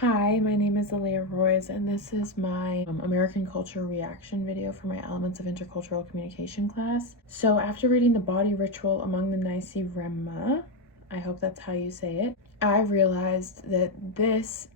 Hi, my name is Aaliyah Royce, and this is my American culture reaction video for my Elements of Intercultural Communication class. So after reading The Body Ritual Among the Nicene Rema, I hope that's how you say it, I realized that this,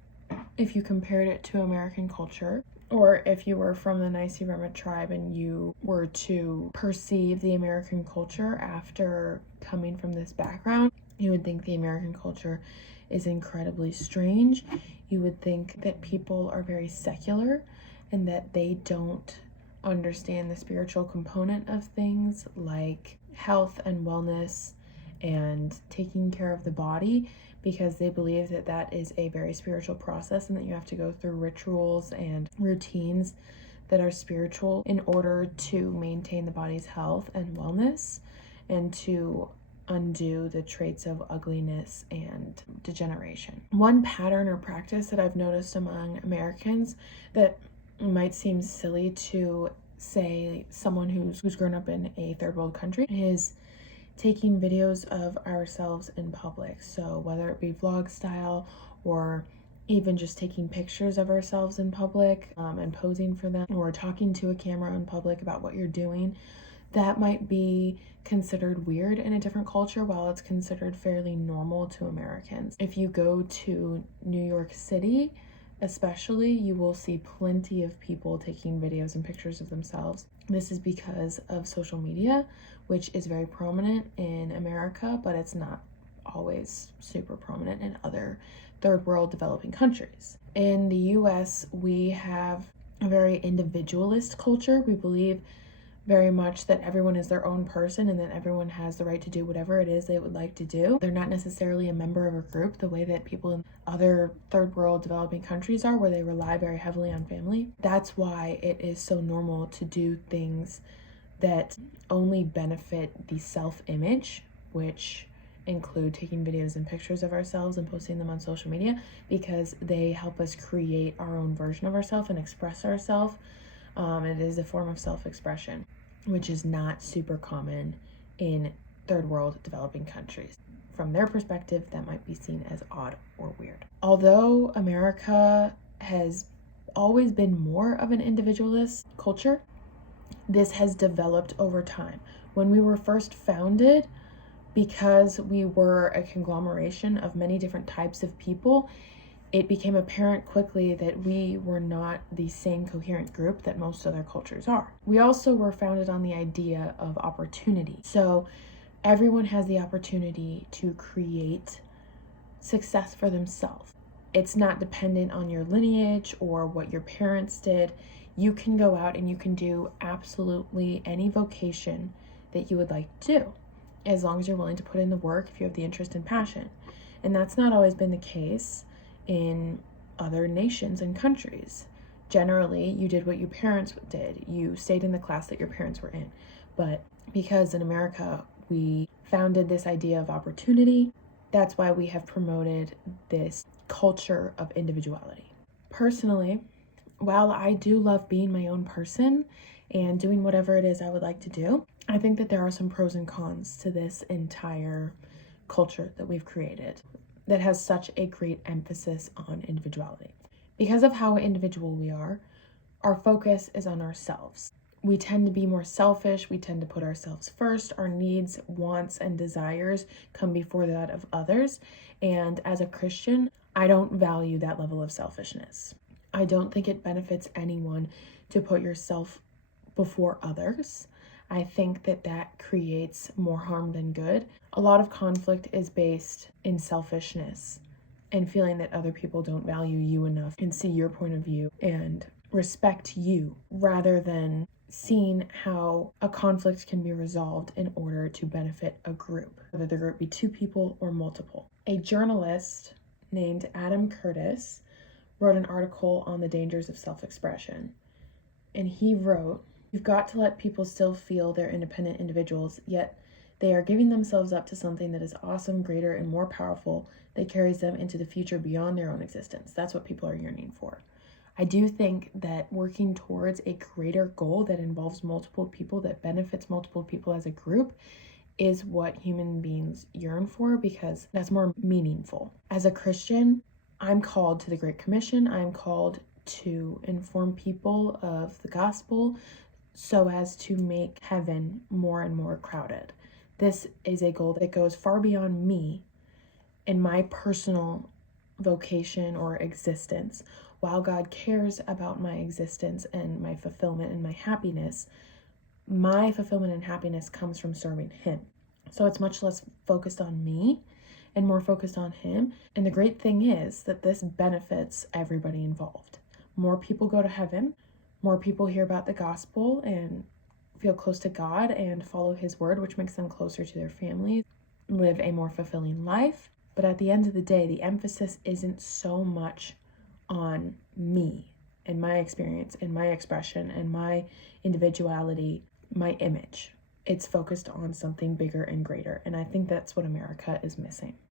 if you compared it to American culture, or if you were from the Nicene Rema tribe and you were to perceive the American culture after coming from this background, you would think the American culture is incredibly strange. You would think that people are very secular and that they don't understand the spiritual component of things like health and wellness and taking care of the body, because they believe that that is a very spiritual process and that you have to go through rituals and routines that are spiritual in order to maintain the body's health and wellness and to undo the traits of ugliness and degeneration. One pattern or practice that I've noticed among Americans that might seem silly to say someone who's grown up in a third world country is taking videos of ourselves in public. So whether it be vlog style or even just taking pictures of ourselves in public and posing for them, or talking to a camera in public about what you're doing, that might be considered weird in a different culture while it's considered fairly normal to Americans. If you go to New York City, especially, you will see plenty of people taking videos and pictures of themselves. This is because of social media, which is very prominent in America, but it's not always super prominent in other third world developing countries. In the US, we have a very individualist culture. We believe very much that everyone is their own person and that everyone has the right to do whatever it is they would like to do. They're not necessarily a member of a group the way that people in other third world developing countries are, where they rely very heavily on family. That's why it is so normal to do things that only benefit the self-image, which include taking videos and pictures of ourselves and posting them on social media, because they help us create our own version of ourselves and express ourselves. It is a form of self-expression, which is not super common in third world developing countries. From their perspective, that might be seen as odd or weird. Although America has always been more of an individualist culture, this has developed over time. When we were first founded, because we were a conglomeration of many different types of people, it became apparent quickly that we were not the same coherent group that most other cultures are. We also were founded on the idea of opportunity. So everyone has the opportunity to create success for themselves. It's not dependent on your lineage or what your parents did. You can go out and you can do absolutely any vocation that you would like to do, as long as you're willing to put in the work, if you have the interest and passion. And that's not always been the case in other nations and countries. Generally, you did what your parents did. You stayed in the class that your parents were in. But because in America, we founded this idea of opportunity, that's why we have promoted this culture of individuality. Personally, while I do love being my own person and doing whatever it is I would like to do, I think that there are some pros and cons to this entire culture that we've created that has such a great emphasis on individuality. Because of how individual we are, our focus is on ourselves. We tend to be more selfish. We tend to put ourselves first. Our needs, wants, and desires come before that of others. And as a Christian, I don't value that level of selfishness. I don't think it benefits anyone to put yourself before others. I think that that creates more harm than good. A lot of conflict is based in selfishness and feeling that other people don't value you enough and see your point of view and respect you, rather than seeing how a conflict can be resolved in order to benefit a group, whether the group be two people or multiple. A journalist named Adam Curtis wrote an article on the dangers of self-expression, and he wrote, "You've got to let people still feel they're independent individuals, yet they are giving themselves up to something that is awesome, greater, and more powerful that carries them into the future beyond their own existence." That's what people are yearning for. I do think that working towards a greater goal that involves multiple people, that benefits multiple people as a group, is what human beings yearn for, because that's more meaningful. As a Christian, I'm called to the Great Commission. I'm called to inform people of the gospel so as to make heaven more and more crowded. This is a goal that goes far beyond me and my personal vocation or existence. While God cares about my existence and my fulfillment and my happiness, my fulfillment and happiness comes from serving Him. So it's much less focused on me and more focused on Him. And the great thing is that this benefits everybody involved. More people go to heaven, more people hear about the gospel and feel close to God and follow His word, which makes them closer to their families, live a more fulfilling life. But at the end of the day, the emphasis isn't so much on me and my experience and my expression and my individuality, my image. It's focused on something bigger and greater. And I think that's what America is missing.